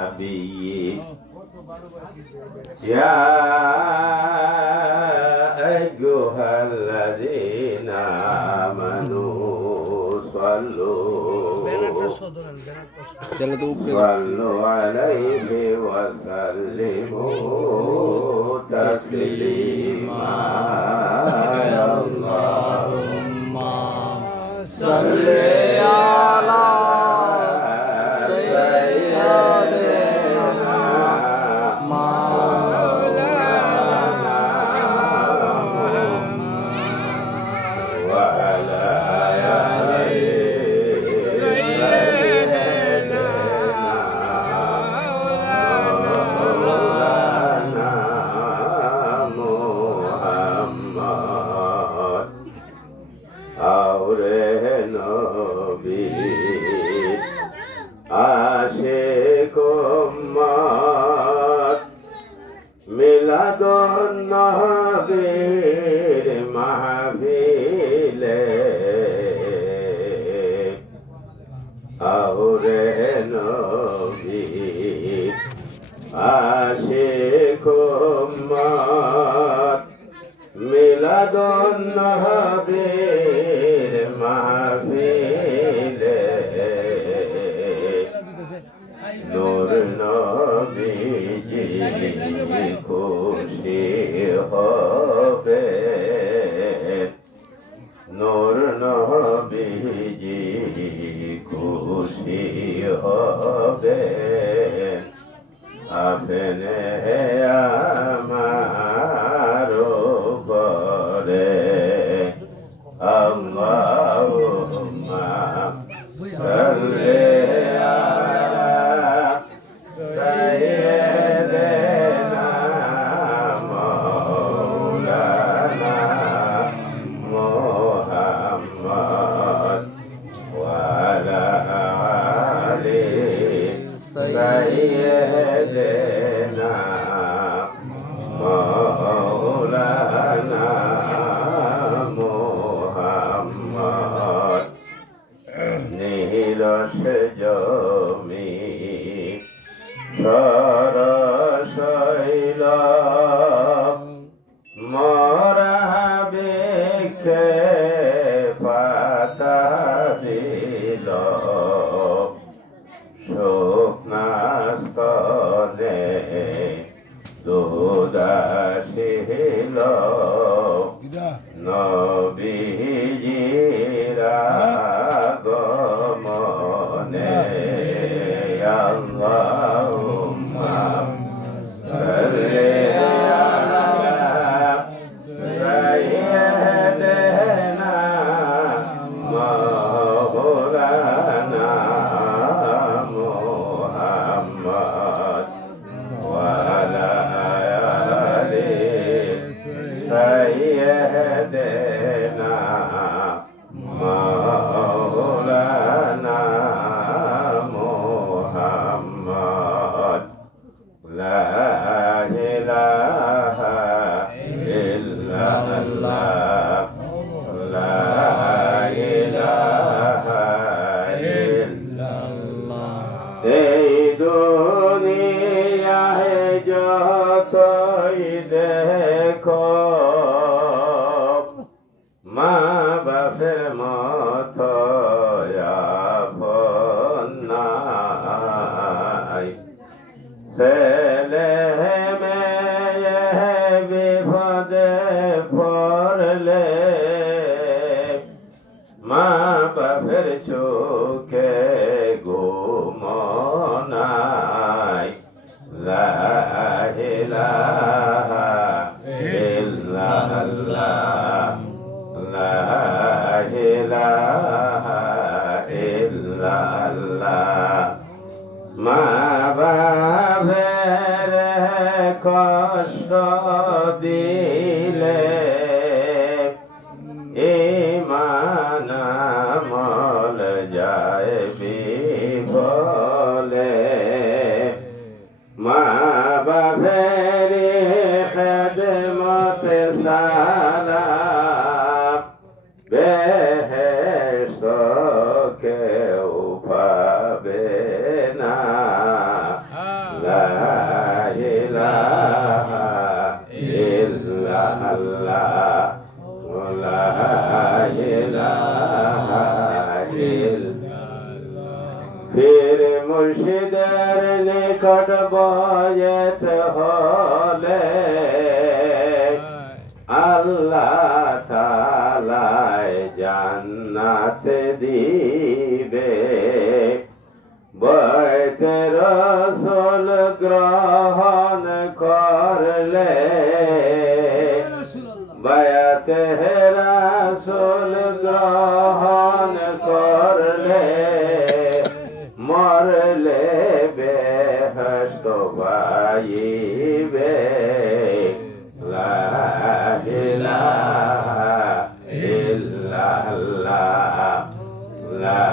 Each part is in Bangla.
النبي يا أيها الذين آمنوا صلوا عليه وسلموا تسليما اللهم صل على আশিক উম্মত মিলাদুন নবীর মাহফিলে আওরে নবী আশিক উম্মত মিলাদুন নবীর মাহফিলে নূর নবীজি খুশি হবে নূর নবীজি খুশি হবে আপনে আমার উপরে আল্লাহুম্মা সাল্লি سيدنا مولانا محمد নীরস জমি সরশৈল মরা বৃক্ষে পাতা দিল শুকনাস্তনে দুদাসিল নবীজির আগমনে আল্লাহুম্মা সাল্লি আলা সাইয়্যিদিনা মাওলানা سيدنا مولانا محمد لا إله إلا الله لا إله إلا الله এই দুনিয়ায় যতই দেখো মা বাপের মতো আপন নাই ছেলে মেয়ে বিপদে পড়লে মা বাপের চোখে ঘুম নাই লা ইলাহা ইল্লাল্লাহ লা ইলাহা ইল্লাল্লাহ মা বাপের কষ্ট দিলে ঈমান আমল যায় বিফলে মা বাপের খেদমতে সারা বেহেশত কেউ পাবে না মুরিদের নিকট বয়েত হলে আল্লাহ তাআলাই জান্নাত দিবে। বয়েতে রাসূল গ্রহণ করলে বায়াতে রাসূল গ্রহণ করলে মরলে বেহেশত পাইবে। লা ইলাহা ইল্লাল্লাহ লা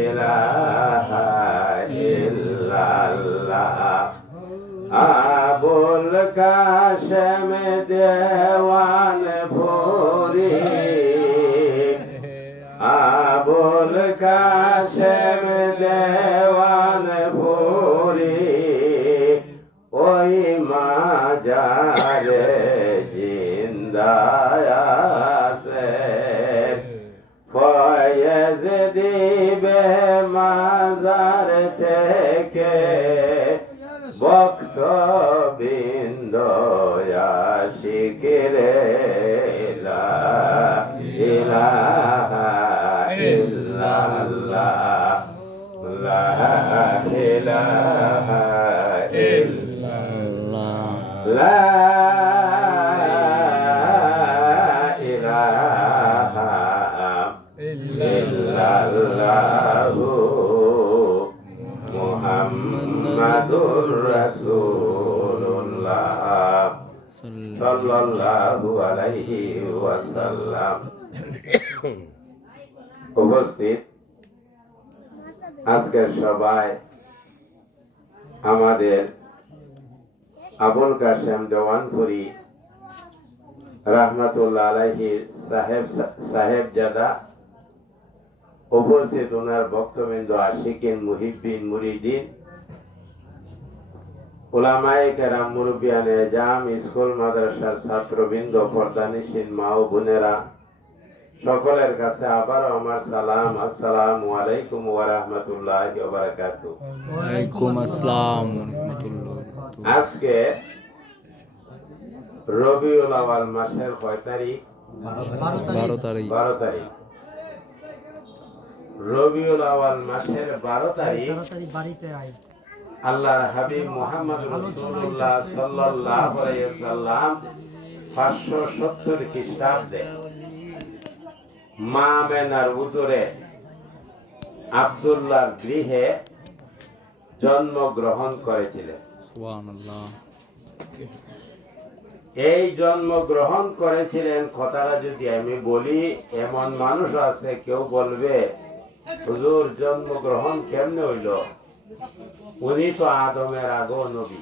ইলাহা ইল্লাল্লাহ। আবুল কাশেম দেওয়ান ভুরি আবুল কাশেম দেওয়ান ভুরি ওই মাজারে জিন্দায় আছে। ফয়েজ দিবে মাজার থেকে ভক্ত বৃন্দ আশিকরে। লা ইলাহা ইল্লাল্লাহ লা ইলাহা ইল্লাল্লাহ লা ইলাহা ইল্লাল্লাহ মুহাম্মাদুর রাসূলুল্লাহ সাল্লাল্লাহু আলাইহি ওয়াসাল্লাম। উপস্থিত আজকের সবাই আমাদের আবুল কাশেম দেওয়ানপুরি রাহমাতুল্লাহ আলাইহি সাহেবজাদা উপস্থিত, ওনার ভক্তবৃন্দ, আশিকিন, মুহিব্বিন, মুরিদিন, উলামায়ে কেরাম, মুরব্বিয়ানে জাম, স্কুল মাদ্রাসার ছাত্রবৃন্দ, পর্দানিশীন মা ও বোনেরা, সকলের কাছে আবারও আমার সালাম। আসসালামু আলাইকুম ওয়া রাহমাতুল্লাহি ওয়া বারাকাতুহু। ওয়া আলাইকুম আসসালাম ওয়া রাহমাতুল্লাহ। আজকে রবিউল আউয়াল মাসের কয় তারিখ? 12 তারিখ। রবিউল আউয়াল মাসের 12 তারিখ আল্লাহর হাবিব মুহাম্মদুর রাসূলুল্লাহ সাল্লাল্লাহু আলাইহি ওয়াসাল্লাম 570 খ্রিস্টাব্দে মা আমেনার উদরে আব্দুল্লাহর গৃহে জন্মগ্রহণ করেছিলেন। সুবহানাল্লাহ। এই জন্মগ্রহণ করেছিলেন কথাটা যদি আমি বলি, এমন মানুষ আছে কেউ বলবে হুজুর জন্মগ্রহণ কেমনে হইল? উনি তো আদমের আগেও নবী,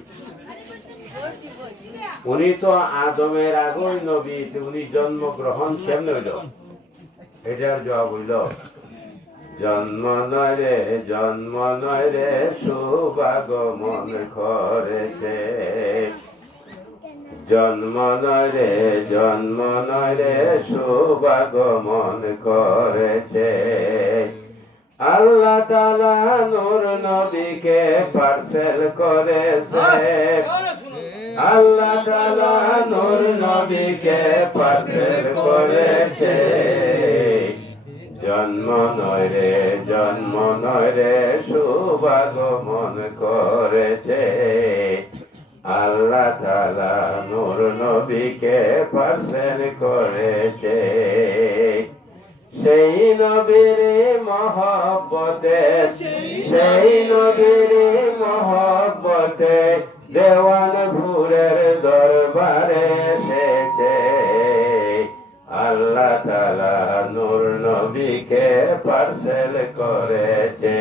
উনি তো আদমের আগেও নবী, উনি জন্মগ্রহণ কেমনে হইল? এটার জবাব হইল জন্ম নয় রে শুভাগমন করেছে। জন্ম নয় রে শুভাগমন করেছে। আল্লাহ তাআলা নূর নবীকে পার্সেল করেছে। আল্লাহ তাআলা নূর নবীকে পার্সেল করেছে। জন্ম নয় রে শুভাগমন করেছে। আল্লাহ তাআলা নূর নবীকে পার্সেল করেছে। সেই নবীর মহব্বতে দেওয়ানপুরের দরবারে এসেছে। আল্লাহ তাআলা নূর নবীকে পার্সেল করেছে।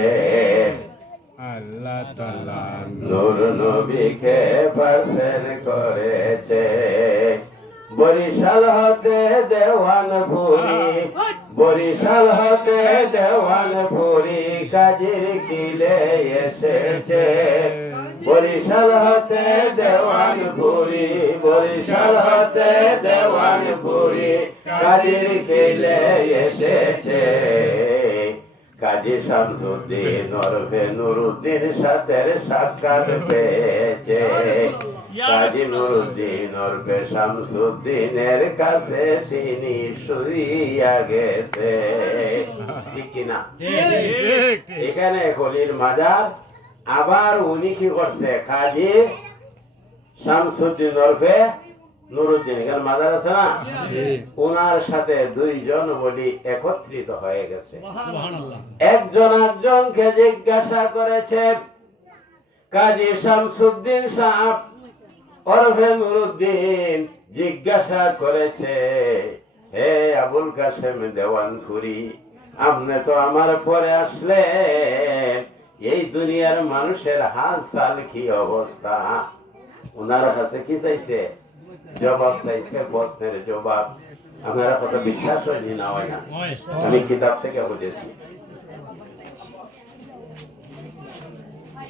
আল্লাহ তাআলা নূর নবীকে পার্সেল করেছে। বরিশাল হতে দেওয়ানপুরি কাজীর কিলে এসেছে। বরিশাল হতে দেওয়ানপুরি কাজীর কিলে এসেছে। কাজী শামসুদ্দিন ওরফে নুরুদ্দিন সাথে সাক্ষাৎ পেয়েছে। কাজী নুরুদ্দিন ওরফে শামসুদ্দিনের কাছে তিনি শুইয়া গেছে। ঠিক কিনা? এখানে খলির মাজার। আবার উনি কি করছে? কাজী শামসুদ্দিন ওরফে নুরুদ্দিন, এখানে মাজার আছে না, ওনার সাথে দুইজন বলি একত্রিত হয়ে গেছে। একজন একজনকে জিজ্ঞাসা করেছে। কাজী শামসুদ্দিন সাহেব ওরফে নুরুদ্দিন জিজ্ঞাসা করেছে, হে আবুল কাসেম দেওয়ানপুরি, আপনি তো আমার পরে আসলেন, এই দুনিয়ার মানুষের হাল চাল কি অবস্থা? ওনার কাছে কি চাইছে? জবাব চাইছে, প্রশ্নের জবাব। আপনারা কত বিশ্বাস হয়নি না হয় না, আমি কিতাব থেকে বুঝেছি।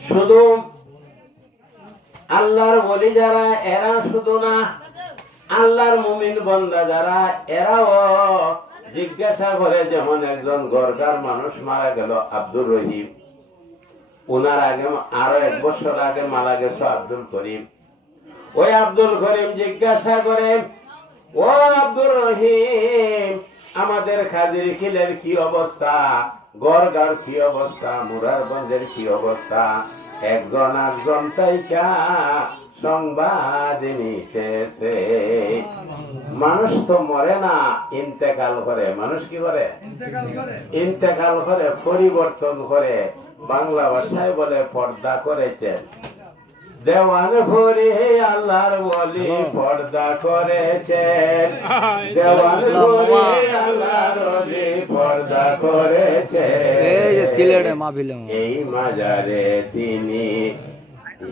শুধু আল্লাহর ওলি যারা, এরা শুধু না, আল্লাহর মুমিন বান্দা যারা, এরাও জিজ্ঞাসা করে। যেমন একজন গরগার মানুষ মারা গেল, আব্দুর রহিম। ওনার আগে আরো 1 বছর আগে মারা গেছে আব্দুল করিম। ওই আব্দুল করিম জিজ্ঞাসা করে, ও আব্দুর রহিম, আমাদের খাজির খিলের কি অবস্থা, গরগার কি অবস্থা, মুরারগঞ্জের কি অবস্থা? একজন একজন তাইকা সংবাদ নিতেছে। মানুষ তো মরে না, ইন্তেকাল করে। মানুষ কি করে? ইন্তেকাল করে, পরিবর্তন করে। বাংলা ভাষায় বলে পর্দা করেছেন। দেওয়ান ভরি আল্লাহর ওলি পর্দা করেছেন। দেওয়ান ভরি আল্লাহর ওলি পর্দা করেছেন। এই মাজারে তিনি,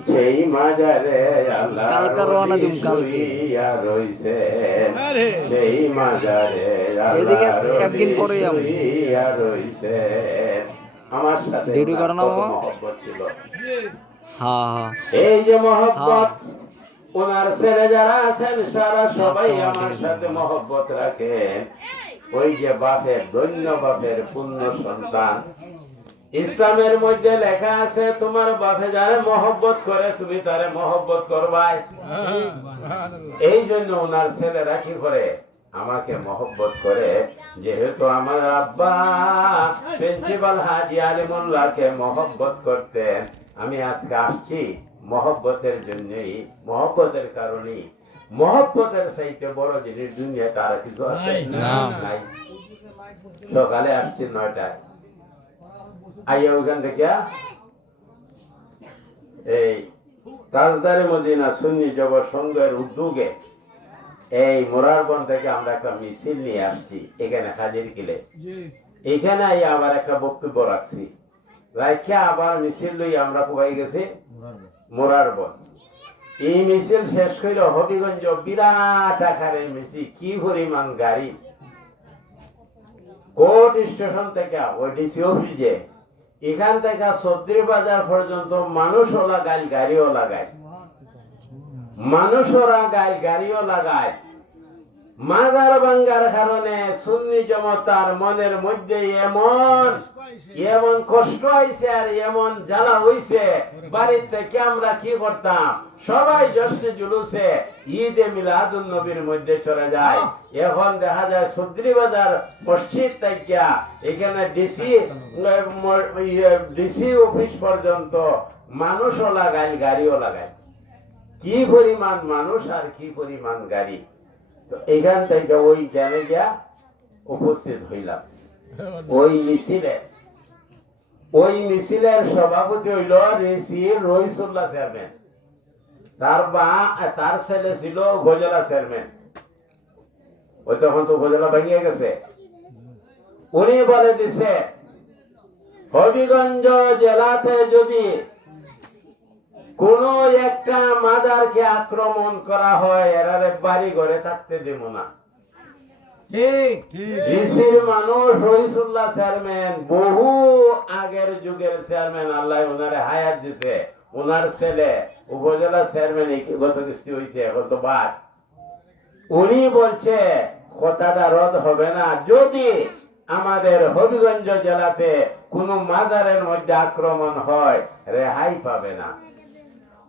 সেই মাজারে আল্লাহর ওলি শুইয়া রইছেন। সেই মাজারে আল্লাহর ওলি শুইয়া রইছেন। আমার সাথে মহব্বত ছিল। এই যে মহব্বত, ওনার ছেলে যারা আছেন সারা সবাই আমার সাথে মহব্বত রাখেন। ওই যে বাপের, ধন্য বাপের পুণ্য সন্তান। ইসলামের মধ্যে লেখা আছে, তোমার বাপে যারা মহব্বত করে তুমি তারে মহব্বত করবাই। এই জন্য ওনার ছেলেরা কি করে? আমাকে মহব্বত করে। যেহেতু আমার আব্বা প্রিন্সিপাল হাজী আলিমুল্লাহকে মহব্বত করতেন, আমি আজকে আসছি মহব্বতের জন্যই, মহব্বতের কারণেই। মহব্বতের চাইতে বড় জিনিস দুনিয়াতে আর কিছু আছে নাই। সকালে আসছি 9টায়, আইয়া ওখান থেকে এই তাজদারে মদিনা সুন্নি যুব সংঘের উদ্যোগে এই মোরারগঞ্জ থেকে আমরা একটা মিছিল নিয়ে আসছি এখানে হাজির কিলে। এখানে আবার একটা বক্তব্য রাখছি, রাখিয়া আবার মিছিল লই আমরা কোথায় গেছি? মোরারগঞ্জ। এই মিছিল শেষ করে হবিগঞ্জ বিরাট আকারের মিছিল, কি পরিমাণ গাড়ি। কোর্ট স্টেশন থেকে ওই ডিসি অফিসে, এখান থেকে চৌধুরী বাজার পর্যন্ত মানুষও লাগায়, গাড়িও লাগায়। মানুষরা গায়, গাড়িও লাগায়। মাজার ভাঙ্গার কারণে সুন্নি জনতার মনের মধ্যে এমন কষ্ট হয়েছে আর এমন জ্বালা হয়েছে। বাড়ির থেকে আমরা কি করতাম, সবাই জশ্নে জুলুসে ঈদে মিলাদুন নবীর মধ্যে চলে যায়। এখন দেখা যায় চৌধুরী বাজার মসজিদ থেকে এখানে ডিসি অফিস পর্যন্ত মানুষও লাগায়, গাড়িও লাগায়। কি পরিমাণ মানুষ আর কি পরিমাণ গাড়ি। তো এখান থেকে ওই জ্ঞানে গিয়া উপস্থিত হইলাম ওই মিছিলে। ওই মিছিলের সভাপতি হইল রহিসুল্লাহ চেয়ারম্যান। তার ছেলে ছিল উপজেলা চেয়ারম্যান। ওই তখন তো উপজেলা ভেঙে গেছে। উনি বলে দিছে, হবিগঞ্জ জেলাতে যদি কোন একটা মাজারকে আক্রমণ করা হয়, এরারে বাড়ি ঘরে থাকতে দেব না। ঋষির মানুষ রহিসুল্লাহ চেয়ারম্যান, বহু আগের যুগের চেয়ারম্যান, আল্লাহ ওনারে হায়াত দিছে। ওনার ছেলে উপজেলা চেয়ারম্যান গত কিস্তি হয়েছে, গতবার। উনি বলছে কথাটা রদ হবে না যদি আমাদের হবিগঞ্জ জেলাতে কোন মাজারের মধ্যে আক্রমণ হয় রেহাই পাবে না।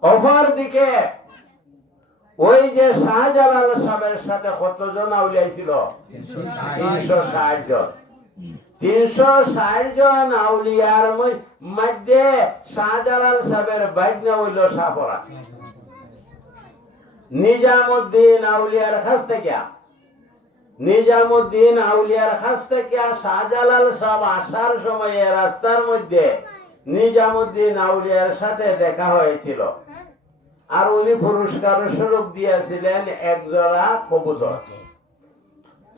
অপরদিকে ওই যে শাহজালাল সাহেবের সাথে কতজন আউলিয়া ছিল? 360 জন। 360 জন আউলিয়ার মধ্যে শাহজালাল সাহেবের বাইজনা হইল শাহপরা। নিজামুদ্দিন আউলিয়ার কাছ থেকে শাহজালাল সাহেব আসার সময়ে রাস্তার মধ্যে নিজামুদ্দিন আউলিয়ার সাথে দেখা হয়েছিল, আর উনি পুরস্কার স্বরূপ দিয়েছিলেন এক জোড়া কবুতর।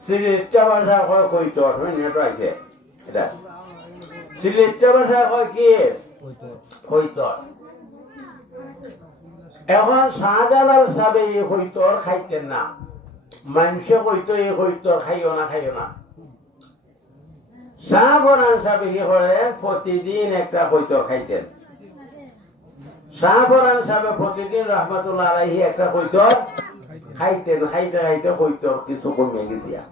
সিলেটটা ভাষা কয় কৈতর, এটা সিলেটটা ভাষা কয় কি? কৈতর। এখন শাহজালাল সাহেব এই কৈতর খাইতেন না, মানুষে কইতো এই কৈতর খাইও না। শাহপরান সাহেব কি করে? প্রতিদিন একটা কৈতর খাইতেন। শাহপরান সাহেব প্রতিদিন রহমতুল্লাহ আলাইহি একটা কৈতর খাইতেন। খাইতে কৈতর কিছু কমে গেছিয়া।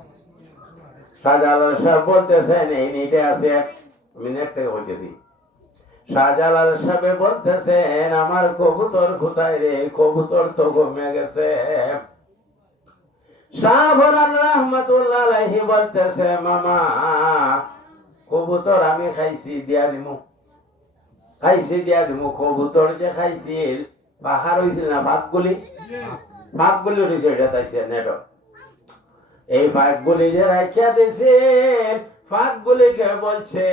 শাহজালাল সাহেব বলতেছেন এই নিতে আছে, আমি নেট থেকে বলতেছি। শাহজালাল সাহেব বলতেছেন আমার কবুতর কোথায় রে? কবুতর তো কমে গেছে। শাহপরান রহমতুল্লাহ আলাইহি বলতেছে মামা কবুতর আমি খাইছি, দিয়া দিমু। কবুতর যে খাইছিল পাখার হয়েছিল না, ভাগগুলি রয়েছে, এটা তাইছে নেট। এই ভাগগুলি যে রাখিয়া দিয়েছেন, ফাঁকগুলিকে বলছে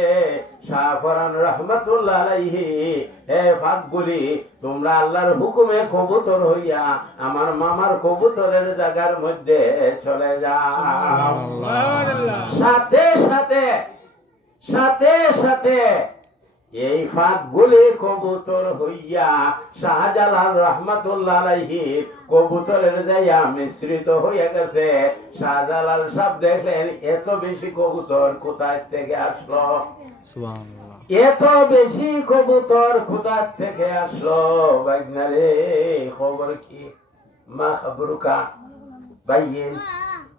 শাহপরান রহমতুল্লাহ আলাইহি, হে ফাঁকগুলি তোমরা আল্লাহর হুকুমে কবুতর হইয়া আমার মামার কবুতরের জায়গার মধ্যে চলে যাও। সাথে সাথে এই ফাঁকগুলি কবুতর হইয়া শাহজালাল রহমতুল্লাহ আলাইহি কবুতরের জায়গা মিশ্রিত হইয়া গেছে। শাহজালাল সাহেব দেখলেন এত বেশি কবুতর কোথায় থেকে আসলো? এত বেশি কবুতর কোথায় থেকে আসলো? বাইনারে খবর কি? মা খবরুকা বাইন,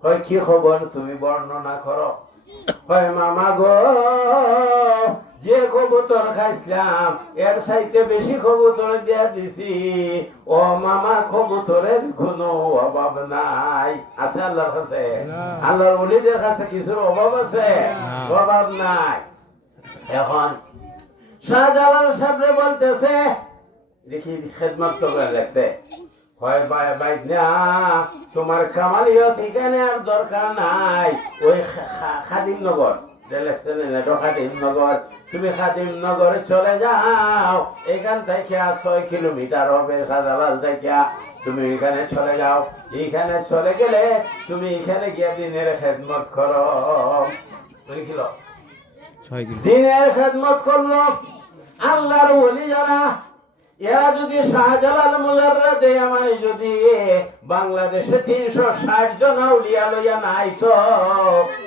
কয় কি খবর তুমি বর্ণনা করো। কয় মামা গো, যে কবুতর খাইছিলাম এর চাইতে বেশি কবুতর দিয়া দিছি। ও মামা কবুতরের কোনো অভাব নাই। আছে আল্লাহর কাছে? আল্লাহর ওলিদের কাছে কিছুর অভাব আছে? অভাব নাই। এখন শাহজালাল সাহেব বলতেছে, দেখি খেদমত তো করে রাখছে, হয় বাইনা তোমার কামালিয়ত এখানে আর দরকার নাই। ওই খাদিমনগর তুমি খাদিমনগরে চলে যাও। এখান থেকে 6 কিলোমিটার হবে শাহজালাল থেকে। তুমি এখানে চলে যাও। এখানে চলে গেলে তুমি এখানে গিয়ে দিনের খেদমত করো। বুঝল? দিনের খেদমত করলো আল্লাহর ওলি যারা, এরা যদি শাহজালাল মুজাররদে মানে যদি বাংলাদেশে 360 জন আউলিয়া লইয়া নাই তো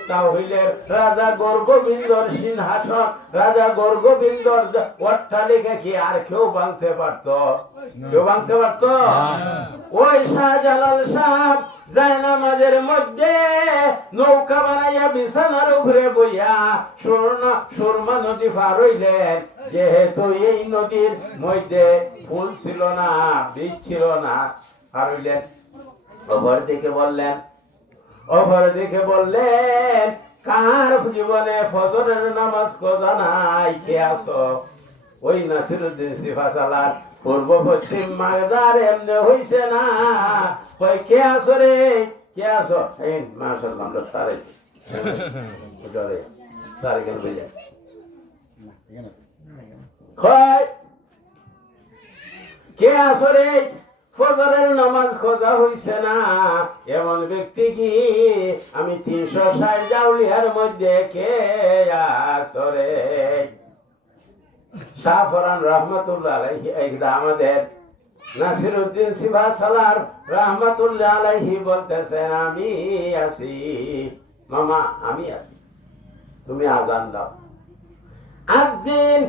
তাহলে রাজা গর্গবিন্দর সিংহাসন, রাজা গর্গবিন্দর অট্টালিকা কি আর কেউ ভাঙতে পারতো? ওই শাহজালাল সাহেব জায়নামাজের মধ্যে নৌকা বানাইয়া বিছানার উপরে বইয়া সুরমা নদী পার হইলেন। যেহেতু এই নদীর মধ্যে ফুল ছিল না, বীজ ছিল না, পার হইলেন। অপর দিকে বললেন কার জীবনে ফজরের নামাজ কজা নাই? কে আছো? ওই নাসিরউদ্দিন সিফাসালার পূর্ব পশ্চিম মাগদার এমনি হইছে না। কই কে আছো রে? কে আছো? এই মাশাআল্লাহ আমরা সারে জরে সারে কেন বলে কই কে আছো রে? ফজরের নামাজ খোঁজা হইছে না। এমন ব্যক্তি কি আমি 360 আউলিয়ার মধ্যে কে আছো রে? শাহপরান রহমতুল্লাহ আলাইহি আমাদের নাসিরউদ্দিন সিফাসালার রহমতুল্লাহ আলাইহি বলতেছেন আমি আছি মামা, আমি আছি, তুমি আজান দাও। আজ্জিন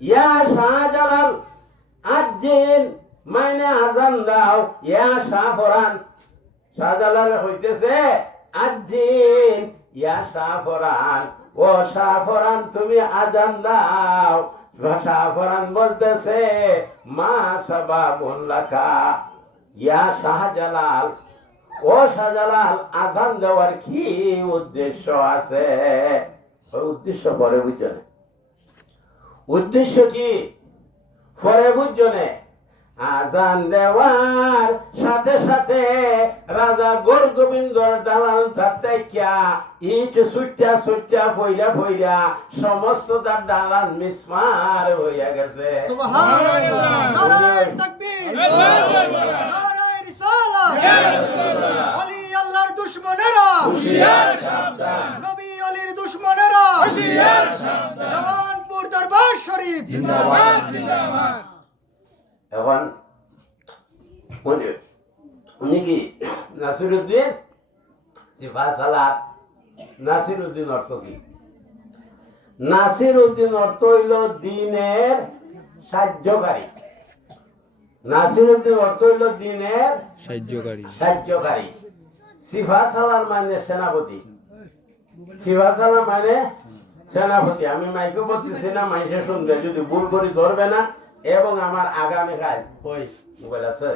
ইয়া শাহজালাল, আজ্জিন মানে আজান দাও। ইয়া শাহপরান, শাহজালাল হইতেছে আজ্জিন ইয়া শাহপরান, ও ও শাহফরান তুমি আজান দাও। শাহফরান বলতেছে মা সাবাবুন লাকা ইয়া শাহজালাল, ও শাহজালাল আজান দেওয়ার কি উদ্দেশ্য আছে? ওই উদ্দেশ্য পরে বুঝছো, উদ্দেশ্য কি পরে বুঝছো। আজান দেওয়ার সাথে সাথে রাজা গোরগোবিন্দর দালান থাকতে কিয়া ইট সুট্টা সুট্টা ফইরা ফইরা সমস্ত তার দালান মিসমার হইয়া গেছে। সুবহানাল্লাহ, নারায়ে তাকবীর, নারায়ে রিসালাত, ওলি আল্লাহর দুশমনেরা হুঁশিয়ার সাবধান, নবী ওলির দুশমনেরা হুঁশিয়ার সাবধান, জামানপুর দরবার শরীফ জিন্দাবাদ জিন্দাবাদ। এখন উনি কি নাসিরউদ্দিন সিফাসালাত। নাসিরউদ্দিন অর্থ কি? নাসিরউদ্দিন অর্থ হইল দ্বীনের সাহায্যকারী। নাসিরউদ্দিন অর্থ হইল দ্বীনের সাহায্যকারী। সাহায্যকারী। সিফাসালার মানে সেনাপতি। সিফাসালার মানে সেনাপতি। আমি মাইকে বলতেছি না, মাইসে শুনবে, যদি ভুল করি ধরবে না। এবং আমার আগামীকাল ওই মোবাইল আছে,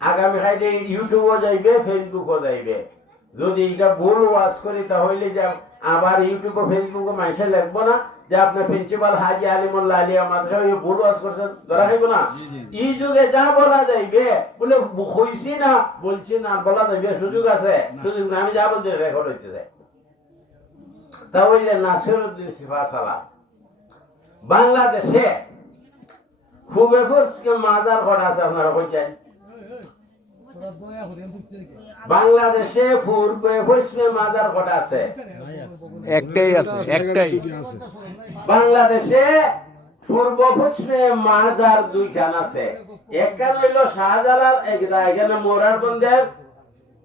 আগামীকাল ইউটিউবও যাইবে, ফেসবুকও যাইবে। যদি এটা ভুল ওয়াজ করি তাহলে যে আবার ইউটিউব ও ফেসবুকে মাইসে লিখবো না যে আপনার প্রিন্সিপাল হাজি আলিমুল্লাহ আলিয়া মাদ্রাসা ভুল ওয়াজ করছে, ধরা হইব না। এই যুগে যা বলা যাইবে বলে হইছি না বলছি না বলা যাইবে, সুযোগ আছে। সুযোগ না, আমি যা বলছি রেকর্ড হইতে যায়। তাহলে নাসিরউদ্দিন সিফাসালাত বাংলাদেশে খুবেফুসকে মাজার করা আছে, আপনারা কইছেন বাংলাদেশে পূর্বে পশ্চিমে মাজার কটা আছে? একটাই আছে, একটাই। বাংলাদেশে পূর্ব পশ্চিমে মাজার দুইখান আছে। একখান হইল শাহজালাল, এখানে মোরারগঞ্জের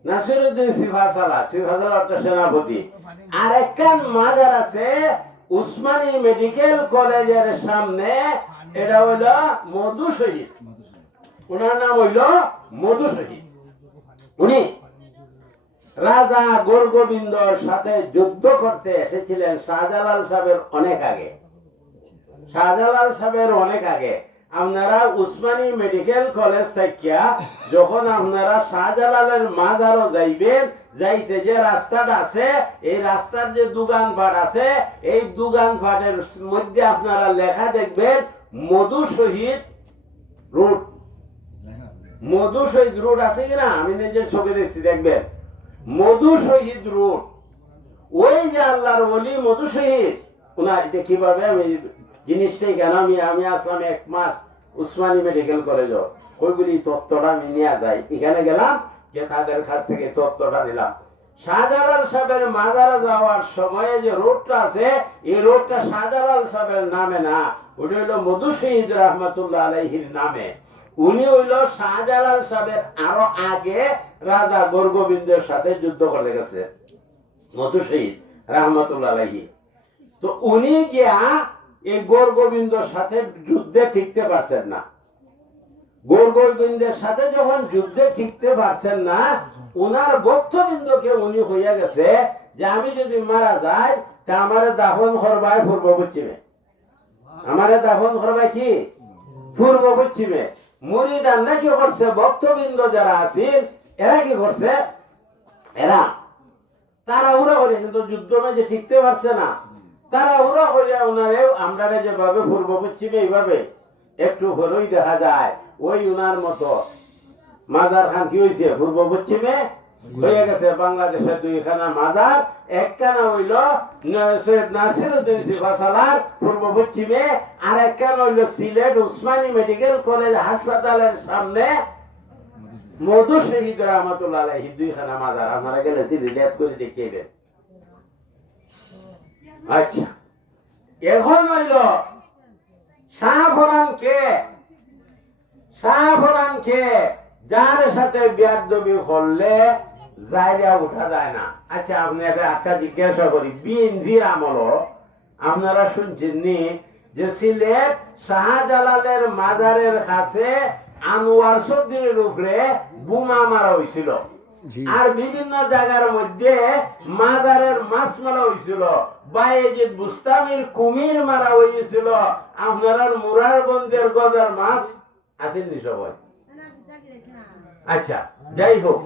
নাসিরউদ্দিন সিফাসালাত, সিফাসালাত অর্থ সেনাপতি। আর একখান মাজার আছে উসমানী মেডিকেল কলেজের সামনে, এটা হইল মধু শহীদ। ওনার নাম হইল মধু শহীদ। উনি রাজা গোরগোবিন্দর সাথে যুদ্ধ করতে এসেছিলেন শাহজালাল সাহেবের অনেক আগে। শাহজালাল সাহেবের অনেক আগে আপনারা উসমানী মেডিকেল কলেজ থেকে যখন আপনারা শাহজালালের মাজারও যাইবেন, যাইতে যে রাস্তাটা আছে, এই রাস্তার যে দোকানপাট আছে, এই দোকানপাটের মধ্যে আপনারা লেখা দেখবেন মধু শহীদ রোড। মধু শহীদ রোড আছে কিনা আমি নিজের চোখে দেখছি, দেখবেন মধু শহীদ রোড। ওই যে আল্লাহর ওলি মধু শহীদ, ওনার এটা কিভাবে আমি জিনিসটাই কেন আমি আসলাম 1 মাস উসমানী মেডিকেল কলেজ, ওইগুলি তথ্যটা আমি নিয়ে যাই। এখানে গেলাম যে তাদের কাছ থেকে তথ্যটা নিলাম। শাহজালাল সাহেবের মাজারে যাওয়ার সময়ে যে রোডটা আছে, এই রোডটা শাহজালাল সাহেবের নামে না, ওটা হইল মধু শহীদ রহমতুল্লাহ আলাইহির নামে। উনি হইল শাহজালাল সাহেবের আরো আগে রাজা গোরগোবিন্দের সাথে যুদ্ধ করে গেছে, মধু শহীদ রহমতুল্লাহ আলাইহি। তো উনি গিয়া এই গোরগোবিন্দর সাথে যুদ্ধে টিকতে পারছেন না। গোরগোবিন্দের সাথে যখন যুদ্ধে টিকতে পারছেন না, উনার ভক্তবৃন্দকে উনি হইয়া গেছে যে আমি যদি মারা যাই তা আমারে দাফন করবাই পূর্ব পশ্চিমে। আমারে দাফন করবাই কি পূর্ব পশ্চিমে। মুরিদান না কি করছে, ভক্তবৃন্দ যারা আছেন এরা কি করছে, এরা তারা উড়া করে, কিন্তু যুদ্ধ যে টিকতে পারছে না, তারা উড়া করে ওনারে আমরা যেভাবে পূর্ব পশ্চিমে এইভাবে একটু হলেই দেখা যায়, ওই উনার মতো মাজার খান কি হয়েছে পূর্ব পশ্চিমে হয়ে গেছে। বাংলাদেশের 2খানা মাজার, একখানা হইল সৈয়দ নাসিরউদ্দিন সিফাসালার পূর্ব পশ্চিমে, আর একখানা হইল সিলেট উসমানী মেডিকেল কলেজ হাসপাতালের সামনে মধু শহীদ রহমতুল্লাহ আলাইহি 2খানা মাজার। আপনারা গেলে সিলেট করে দেখিয়েবেন। আচ্ছা, এখন হইল শাহফরান কে? শাহফরান কে? যার সাথে বেয়াদবি করলে জায়গা উঠা যায় না। আচ্ছা, আপনি একটা জিজ্ঞাসা করি, বিএনপির আমল আপনারা শুনছেন নি যে সিলেট শাহজালালের মাজারের কাছে আনোয়ার চৌধুরীর উপরে বোমা মারা হয়েছিল? আর বিভিন্ন জায়গার মধ্যে মাজারের মাছ মারা হয়েছিল, বায়েজিদ বুস্তামির কুমির মারা হয়েছিল, আপনার মুরার বন্ধের গজার মাছ আসেননি সবাই? আচ্ছা, যাই হোক,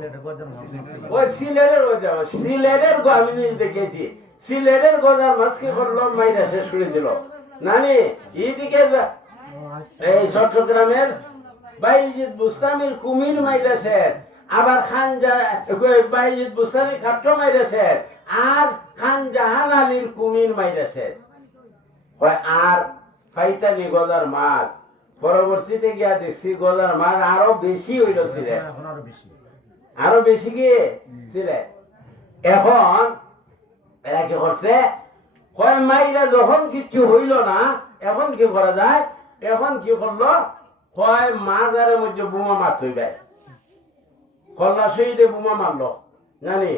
ওই সিলেটের আমি দেখেছি, সিলেটের গজার মাছ কি করলো, মাইরা শেষ করে দিল। নানি এইদিকে এই চট্টগ্রামের বায়েজিদ বুস্তামির কুমির মাইরা শেষ, আবার বায়েজিদ বুস্তামি খাট্ট মাইরা শেষ, আর খান জাহান আলীর কুমির মাইরা শেষ। আর ফাইতালি গজার মাছ পরবর্তীতে গিয়া দেখছি গজার মাছ আরো বেশি হইল সিলেট, আরো বেশি গিয়ে সিলেট। এখন এরা কি করছে, কয় মাইরা যখন কিছু হইল না, এখন কি করা যায়, এখন কি করলো, কয় মাজারের মধ্যে বোমা মারতে যায়, কল্লা শহীদে বোমা মারলো। জানি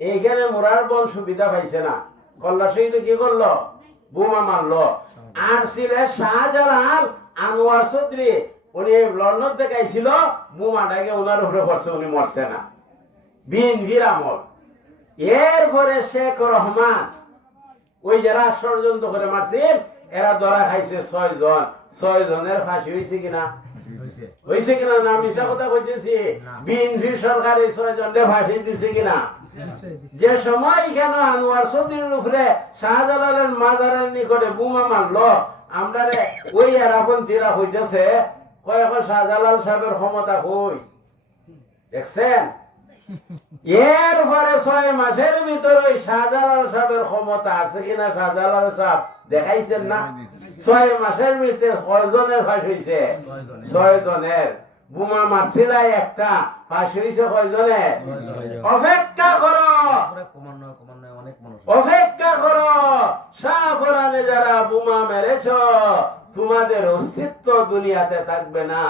এইখানে মোরার বন সুবিধা পাইছে না, কল্লা শহীদে কি করলো, বোমা মারলো। আর সিলেট শাহজালাল আনোয়ার চৌধুরী উনি লন্ডন থেকে আইছিল, বোমাটাকে ওনার উপরে পড়ছে, উনি মরছে না, বিএনপির আমল। এরপরে শেখ রহমান ওই যারা ষড়যন্ত্র করে মারছেন, এরা ধরা খাইছে 6 জন, 6 জনের ফাঁসি হয়েছে কিনা, হয়েছে কিনা, না মিছা কথা কইতেছি, বিএনপি সরকার এই 6 জনের ফাঁসি দিছে কিনা। যে সময় কেন আনোয়ার চৌধুরীর উপরে শাহজালালের মাজারের নিকটে বোমা মারলো, আমরা ওই এরাপন্থীরা হইতেছে, কয় এখন শাহজালাল সাহেবের ক্ষমতা কই, দেখছেন? এরপরে 6 মাসের ভিতরে ওই শাহজালাল সাহেবের ক্ষমতা আছে কিনা শাহজালাল সাহেব দেখাইছেন না। 6 মাসের ভিতরে কয়জনের ফাঁসি হয়েছে, 6 জনের। বোমা মারছিল একটা, ফাঁসি হয়েছে কয়জনের। অপেক্ষা করো, অপেক্ষা করো, শাহপরানে যারা বোমা মেরেছ, তোমাদের অস্তিত্ব দুনিয়াতে থাকবে না,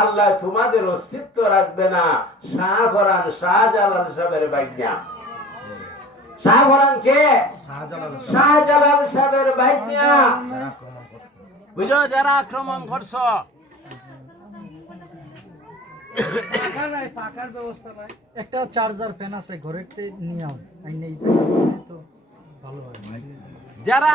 আল্লাহ তোমাদের অস্তিত্ব রাখবে না। শাহপরান শাহজালাল সাহেবের ভাগ্যা, শাহপরান কে, শাহজালাল সাহেবের ভাগ্যা, বুঝো, যারা আক্রমণ করছ। একটা চার্জার ফ্যান আছে ঘরের নিয়ে আও, আইনে এই তো ভালো হয়। যারা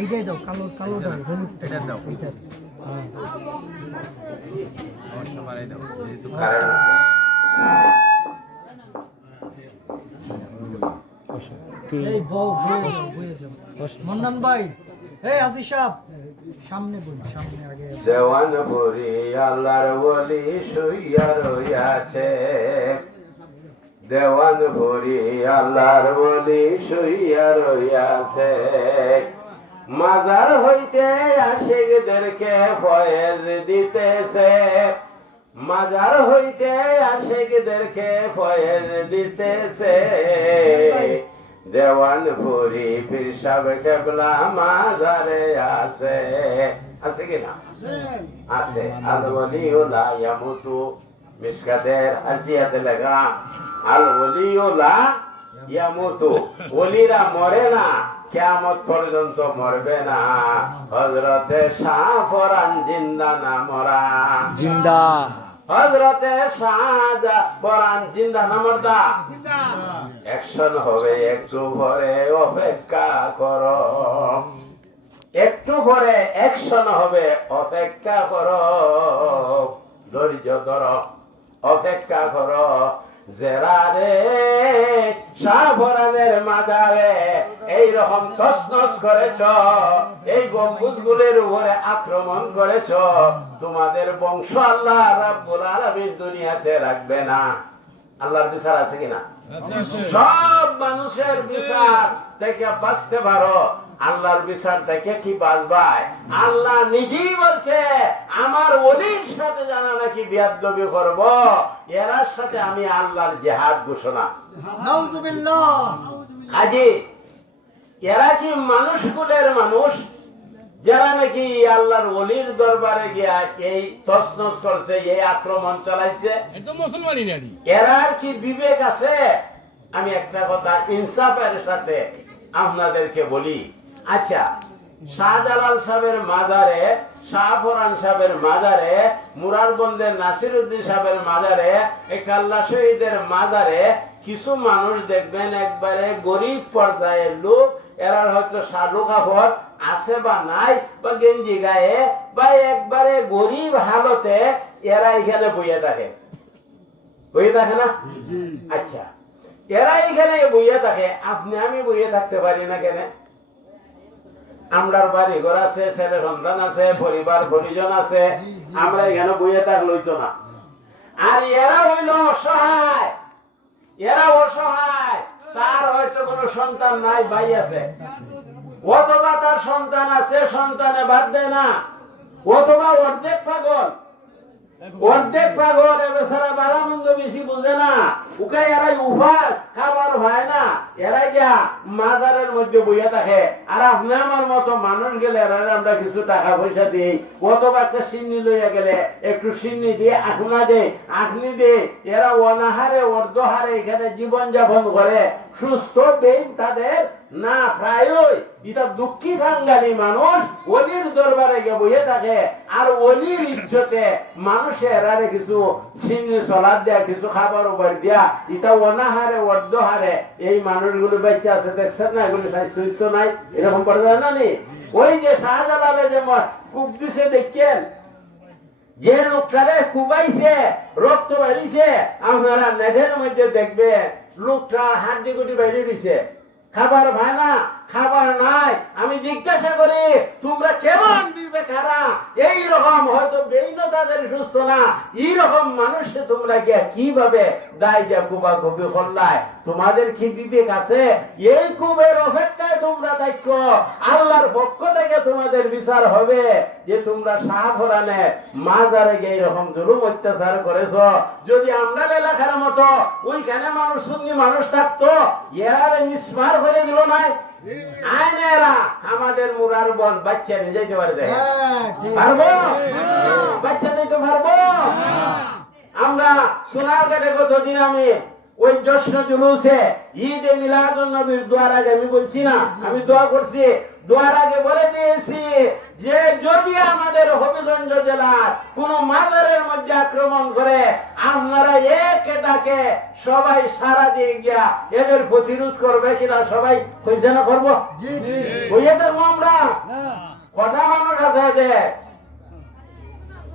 এইটাই দাও, কালো কালোটা হলুদ এটা দাও, এইটা। এই বউ বয়ে যাও, মন্নান ভাই, এই আজি সাহেব সামনে বই, সামনে আগে। দেওয়ান ভরি আল্লাহর ওলি শুইয়া রইয়াছে, দেওয়ান ভরি আল্লাহর ওলি শুইয়া রইয়াছে, মাজার হইতে আশিকদেরকে ফয়েজ দিতেছে, মাজার হইতে আশিকদেরকে ফয়েজ দিতেছে। দেওয়ান ভরি পীর সাহেব কেবলা মাজারে আছে, আছে কিনা, আছে। আল ওলিউ লা ইয়ামুতু, মিশকাতের হাজিয়াতে লেখা, আল ওলিউ লা ইয়ামুতু, ওলিরা মরে না, কিয়ামত পর্যন্ত মরবে না। হযরতে শাহপরান জিন্দা না মরা, জিন্দা। হযরতে শাহপরান জিন্দা না মরদা, অ্যাকশন হবে, একটু পরে অপেক্ষা করো, একটু পরে অ্যাকশন হবে, অপেক্ষা করো, ধৈর্য ধরো, অপেক্ষা করো। জেরারে শাহপরানের মাজারে এইরকম তছনছ করেছ, এই গম্বুজগুলোর উপরে আক্রমণ করেছ, তোমাদের বংশ আল্লাহ রাব্বুল আলামিন দুনিয়াতে রাখবে না। আল্লাহর বিচার আছে কিনা? সব মানুষের বিচার থেকে বাঁচতে পারো, আল্লাহর বিচার থেকে কি বাঁচবাই? আল্লাহ নিজেই বলছে, আমার ওলির সাথে জানা নাকি বিয়াদবি করব, এরার সাথে আমি আল্লাহর জিহাদ ঘোষণা। নাউজুবিল্লাহ। কাজী এরা কি মানুষ কুলের মানুষ? যারা নাকি আল্লাহর ওলির দরবারে গিয়া এই তছনছ করছে, এই আক্রমণ চালাইছে, একদম মুসলমানই নারী। এরা আর কি বিবেক আছে? আমি একটা কথা ইনসাফের সাথে আপনাদেরকে বলি, আচ্ছা শাহজালাল সাহেবের মাজারে, শাহফরান সাহেবের মাজারে, মুরারবন্দের নাসিরউদ্দিন সাহেবের মাজারে, এই কাল্লা শহীদের মাজারে কিছু মানুষ দেখবেন একবারে গরিব পর্যায়ের লোক, এরা হয়তো সাধু কাপড় আছে বা নাই বা গেঞ্জি গায়ে বা একবারে গরিব হালতে এরা এখানে বইয়ে থাকে, বইয়ে থাকে না? আচ্ছা এরা এখানে বইয়ে থাকে, আপনি আমি বইয়ে থাকতে পারি না কেন? আমরার বাড়ি ঘর আছে, ছেলে সন্তান আছে, পরিবার পরিজন আছে, আমরা এখানে বইয়ে থাকলে হইতো না। আর এরা হইল অসহায়, এরা অসহায়, তার হয়তো কোনো সন্তান নাই, ভাই আছে, অথবা তার সন্তান আছে, সন্তানে বাদ দেয় না, অথবা অর্ধেক পাগল, অর্ধেক পাগল, এছাড়া বালা মন্দ বেশি বুঝে না, উকে এরাই উভার খাবার হয় না, এরা গিয়া মাজারের মধ্যে বইয়া থাকে। আর আপনি আমার মতো মানুষ গেলে এরা আমরা কিছু টাকা পয়সা দিই, অথবা একটা সিন্নি লইয়া গেলে একটু সিন্নি দিয়ে আখনা দে, আখনি দে, এরা অনাহারে অর্ধহারে এখানে জীবন যাপন করে, সুস্থ বেইন তাদের না, প্রায়ই এটা দুঃখী খাঙ্গালি মানুষ অলির দরবারে গিয়ে বইয়ে থাকে। আর অলির ইজ্জতে মানুষের এরারে কিছু সিন্নি সলাদ দেয়া, কিছু খাবার উপর দিয়া, এটা অনাহারে অর্ধহারে এই মানুষগুলো বেঁচে আছে, দেখছেন না? এগুলি সুস্থ নাই, এরকম করে যায় না নি? ওই যে শাহজালালে যে কূপ দিছে দেখছেন, যে লোকটারে কুবাইছে, রক্ত বেরিয়েছে, আপনারা নেটের মধ্যে দেখবেন লোকটা হাড্ডি গুটি বেরিয়ে দিছে, খাবার ভাই না, খাবার নাই। আমি জিজ্ঞাসা করি তোমরা কেমন বিবেক হারা? এইরকম হয়তো বেইন তাদের সুস্থ না, এইরকম মানুষে তোমরা গিয়া কিভাবে দায় যা কুবা কুবি করলায়? তোমাদের কি বিবেক আছে? এই কুবের অপেক্ষায় তোমরা দেখো আল্লাহর পক্ষ থেকে তোমাদের বিচার হবে যে তোমরা শাহফরানে মাজারে গিয়ে এরকম জুলুম অত্যাচার করেছো। যদি আমরা এলাকার মতো ওইখানে মানুষ সুন্নি মানুষ থাকতো, এরা মিসমার করে দিল না, আইনেরা আমাদের মুরার বন বাচ্চা নিয়ে যেতে পারবে, পারবো? বাচ্চা নিতে পারবো? আমরা সোনারঘাটে কতদিন আমি ওই জশ্ন জুলুসে ঈদে মিলাদুন নবীর দোয়ার আগে আমি বলছি না, আমি দোয়া করছি, দোয়ার আগে বলে দিয়েছি যে যদি আমাদের হবিগঞ্জ জেলার কোন মাজারের মধ্যে আক্রমণ করে, আপনারা একে ডাকে সবাই সারা দিয়ে গিয়া এদের প্রতিরোধ করবে কিনা সবাই ঘোষণা করবো। হইয়ে দেবো আমরা, কথা মানুষ আছে এদের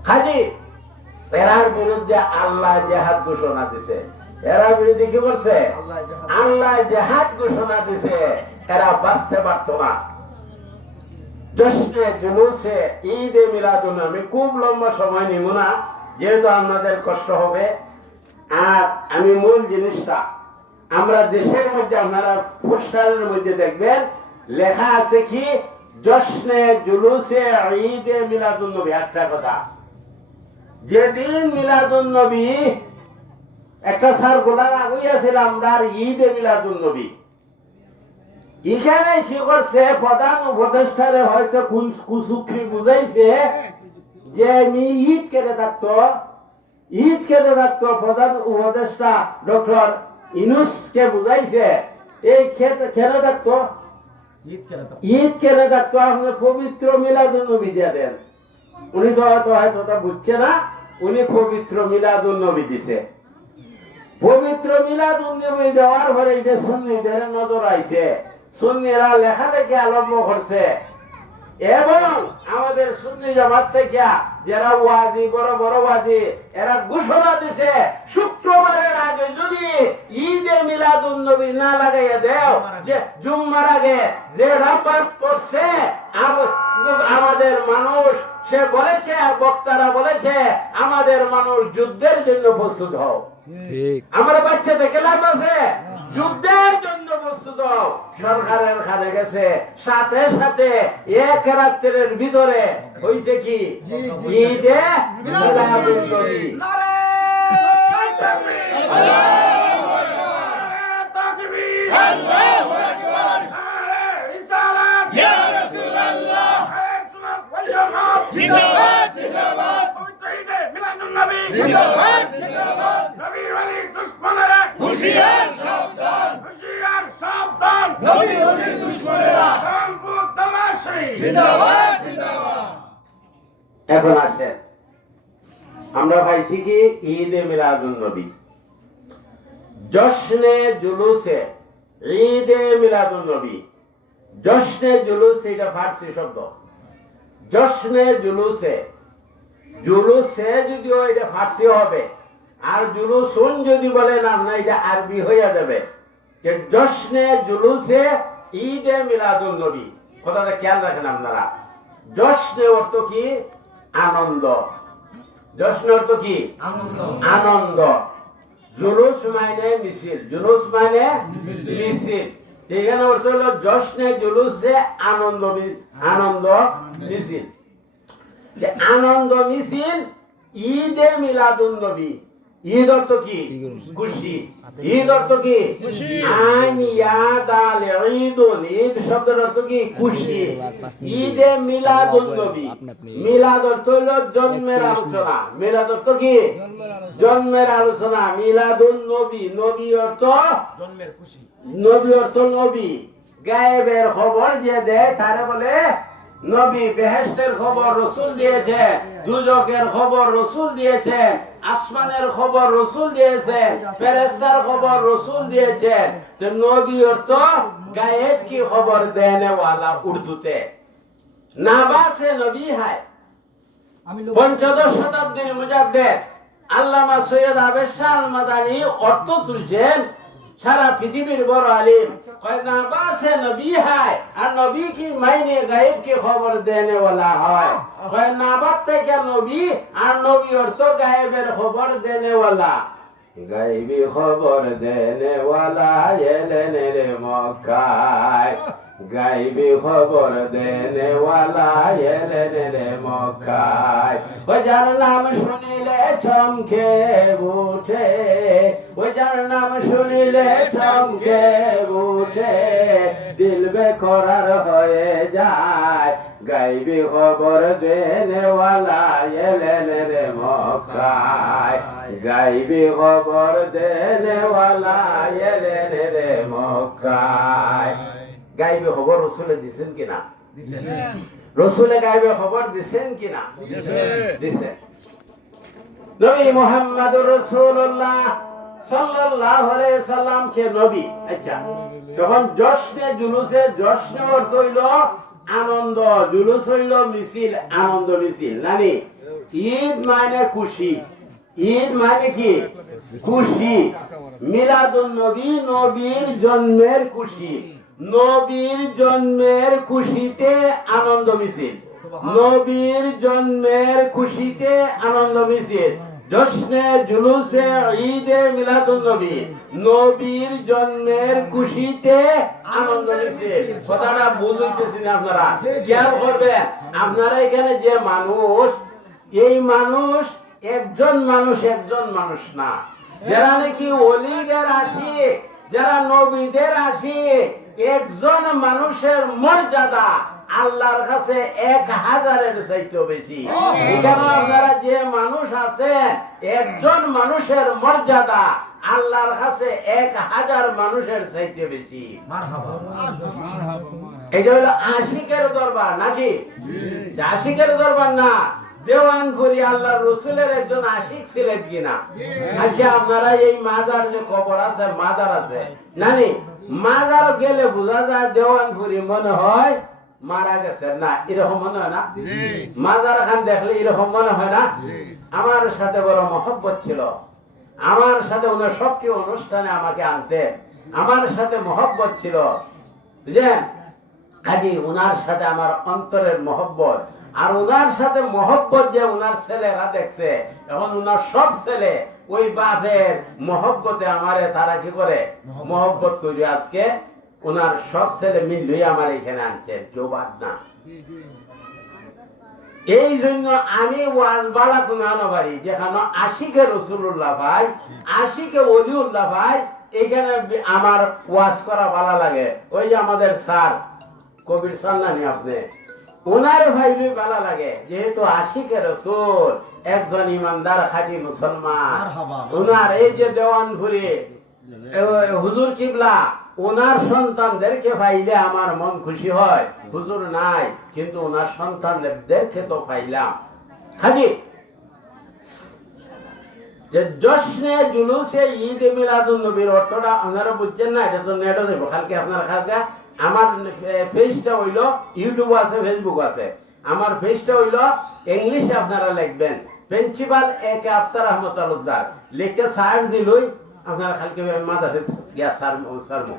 খাজি, এরার বিরুদ্ধে আল্লাহ জেহাদ ঘোষণা দিছে। এরা বিরুদ্ধে কি করছে? আল্লাহ জেহাদ ঘোষণা দিছে, এরা বাঁচতে পারত না। জশ্নে জুলুসে ঈদে মিলাদুন, আমি খুব লম্বা সময় নিব না যেহেতু আপনাদের কষ্ট হবে। আর আমি মূল জিনিসটা, আমরা দেশের মধ্যে আপনারা পোস্টারের মধ্যে দেখবেন লেখা আছে কি, জশ্নে জুলুসে ঈদে মিলাদুন নবী। একটা কথা, যেদিন মিলাদুন নবী একটা সার্কুলার আগুইয়াছিল আমরা ঈদে মিলাদুন নবী, এখানে কি করছে প্রধান উপদেষ্টারে হয়তো কুসুক্রি বুঝাইছে যে আমি ঈদ কেটে থাকতো, ঈদ কেটে থাকতো। প্রধান উপদেষ্টা ডক্টর ইউনূসকে বুঝাইছে এই খেলে থাকতো, ঈদ কেটে থাকতো, আপনি পবিত্র মিলাদুন নবী দিয়ে দেন। উনি তো হয়তো বুঝছে না, উনি পবিত্র মিলাদুন নবী দিছে। পবিত্র মিলাদুন নবী দেওয়ার পরে এটা সুন্নিদের নজর আইছে, সুন্নিরা লেখালেখি আরম্ভ করছে এবং আমাদের সুন্নি জামাত থেকে যারা ওয়াজি, বড় বড় ওয়াজি, এরা ঘোষণা দিছে শুক্রবারের আগে যদি ঈদে মিলাদুন নবী না লাগাইয়া দেও, যে জুম্মার আগে যে রাত পড়ছে আমাদের মানুষ, সে বলেছে, বক্তারা বলেছে আমাদের মানুষ যুদ্ধের জন্য প্রস্তুত হও। আমরা বাচ্চা থেকে লাভ আছে, যুদ্ধের জন্য প্রস্তুত হও। সরকারের খানে গেছে, সাথে সাথে এক রাত্রের ভিতরে হইছে কি ঈদে মিলাদুন নবী। নারে তাকবীর, আল্লাহু আকবার, তাকবীর, আল্লাহু আকবার, নারে রিসালাত, ইয়া রাসূলুল্লাহ, এখন আসেন, আমরা পাইছি কি ঈদে মিলাদুন নবী, জশ্নে জুলুসে, ঈদে মিলাদুন নবী। জশ্নে জুলুস এটা ফার্সি শব্দ, জশ্নে জুলুসে, জুলুসে যদিও এটা ফার্সি হবে, আর জুলুসুন যদি বলেন আপনার এটা আরবি হইয়া যাবে। যে জশ্নে জুলুসে ঈদে মিলাদুন নবী, কথাটা খেয়াল রাখেন আপনারা। জশ্নে অর্থ কি? আনন্দ। জশ্ন অর্থ কি? আনন্দ। জুলুস মানে মিছিল, জুলুস মানে মিছিল। এখানে অর্থ হলো জশ্নে জুলুসে আনন্দ, আনন্দ মিছিল। যে আনন্দ মিছিল ঈদে মিলাদুন নবী। ঈদ অর্থ কি? খুশি। ঈদ অর্থ কি? আন ইয়াদাল ঈদুন, ঈদ শব্দের অর্থ কি? খুশি। ঈদে মিলাদুন নবী, মিলাদ অর্থ হলো জন্মের আলোচনা। মিলাদ অর্থ কি? জন্মের আলোচনা। মিলাদুন নবী, নবী অর্থ জন্মের খুশি, নবী অর্থ নবী। গায়েবের খবর যে দেয় তারে বলে নবী। বেহেশতের খবর রাসূল দিয়েছে, দুজকের খবর রাসূল দিয়েছে, আসমানের খবর রাসূল দিয়েছে, ফেরেশতার খবর রাসূল দিয়েছে। তো নবী অর্থ গায়েব কি খবর দেনে ওয়ালা। উর্দুতে নাবাসে নবী হয়। পঞ্চদশ শতাব্দীর মুজাদ্দিদ আল্লামা সৈয়দ আবেদ শাহ আল মাদানী অর্থ তুলছেন, সারা পৃথিবীর বড় আলিম। কয় নাবাসে নবী হয়, আর নবী কি মাইনে গায়েব কি খবর দেনে ওয়ালা হয়। কয় নাবাত থেকে নবী, আর নবী অর্থ গায়েবের খবর দেনে ওয়ালা। গায়েবী খবর দেনে ওয়ালা এলেন রে মক্কায়, গায়েবী খবর দেনে ওয়ালা এলেন রে মক্কায়। ও যার নাম শুনিলে চমকে উঠে, ও যার নাম শুনিলে চমকে উঠে, দিল বেকরার হয়ে যায়। গায়েবী খবর দেনে ওয়ালা এলেন রে মক্কায়, গায়েবী খবর দেনে ওয়ালা এলেন রে মক্কায়। গায়েবী খবর রাসূলে দিবেন কিনা? রাসূলে গায়েবী খবর দিবেন কিনা? দিবেন। নবী মুহাম্মদুর রাসূলুল্লাহ সাল্লাল্লাহু আলাইহি সাল্লাম কে নবী। আচ্ছা, যখন জশ্নে জুলুসে, জশ্ন অর্থ হইল আনন্দ, জুলুস হইল মিছিল, আনন্দ মিছিল। নানি ঈদ মানে খুশি, ঈদ মানে কি? খুশি। মিলাদুন নবী, নবীর জন্মের খুশি, নবীর জন্মের খুশিতে আনন্দ মিছিল, নবীর জন্মের খুশিতে আনন্দ মিছিল। জশ্নে জুলুসে ঈদে মিলাদুন নবী, নবীর জন্মের খুশিতে আনন্দ মিছিল। কথাটা বুঝতেছেন আপনারা? খেয়াল করবেন আপনারা, এখানে যে মানুষ, এই মানুষ একজন মানুষ, একজন মানুষ না। যারা নাকি ওলিদের আসি, যারা নবীদের আসি, একজন মানুষের মর্যাদা আল্লাহর কাছে 1000-এর চাইতে বেশি। এখানে আপনারা যে মানুষ আছেন, একজন মানুষের মর্যাদা আল্লাহর কাছে 1000 মানুষের চাইতে বেশি। এটা হলো আশিকের দরবার নাকি? আশিকের দরবার না। দেওয়ানপুরি আল্লাহর রাসূলের একজন আশিক ছিলেন কিনা? আচ্ছা, আপনারা এই মাজার যে কবর আছে, মাজার আছে নানি, মাজার গেলে বোঝা যায় দেওয়ানপুরি মনে হয় মারা গেছে না, এরকম মনে হয় না? মাজার খান দেখলে এরকম মনে হয় না? আমার সাথে বড় মহব্বত ছিল, আমার সাথে ওনার সবটি অনুষ্ঠানে আমাকে আনতেন, আমার সাথে মহব্বত ছিল, বুঝলেন? কাজে ওনার সাথে আমার অন্তরের মহব্বত, আর ওনার সাথে মহব্বত যে ওনার ছেলেরা দেখছে, এখন ওনার সব ছেলে ওই বাপের মহব্বতে আমারে তারা কি করে? মহব্বত করি। আজকে ওনার সব ছেলে মিললেই আমার এখানে আনছেন, কেউ বাদ না। এই জন্য আমি ওয়াজ বালা কোনানো পারি, যেখানে আশিকে রাসূলুল্লাহ ভাই, আশিকে ওলিউল্লাহ ভাই, এখানে আমার ওয়াজ করা ভালো লাগে। ওই যে আমাদের স্যার কবির সান্নানি, আপনি ওনার ভাইলে ভালো লাগে, যেহেতু আশিকে রাসূল, একজন ইমানদার খাঁটি মুসলমান। ওনার এই যে দেওয়ানপুরি হুজুর কিবলা, ওনার সন্তানদেরকে পাইলে আমার মন খুশি হয়। হুজুর নাই, কিন্তু ওনার সন্তানদেরকে তো পাইলাম। হাজি যে জশ্নে জুলুসে ঈদ মিলাদুন নবীর অর্থটা আপনারা বুঝছেন না, এটা তো নেটে দেবো কালকে আপনারা কালকে। আমার পেজটা হইল ইউটিউব আছে, ফেসবুক আছে। আমার পেজটা হইল ইংলিশে আপনারা লিখবেন প্রিন্সিপাল এ কে আফসার আহমদ তালুকদার, লিখে সাহেব দিলই আপনারা কালকে মাদারে গিয়া সারমো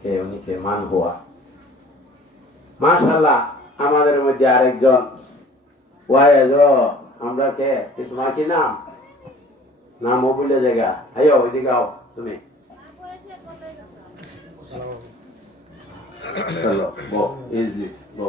কে উনি কে মান হুয়া। মাশাআল্লাহ, আমাদের মধ্যে আরেকজন ওয়াইজ, আমরা কে তোমার কি নাম? নাম ও বলে জায়গা, আইও ওইদিকে আও তুমি। চলো বো, ইজ দিস বো।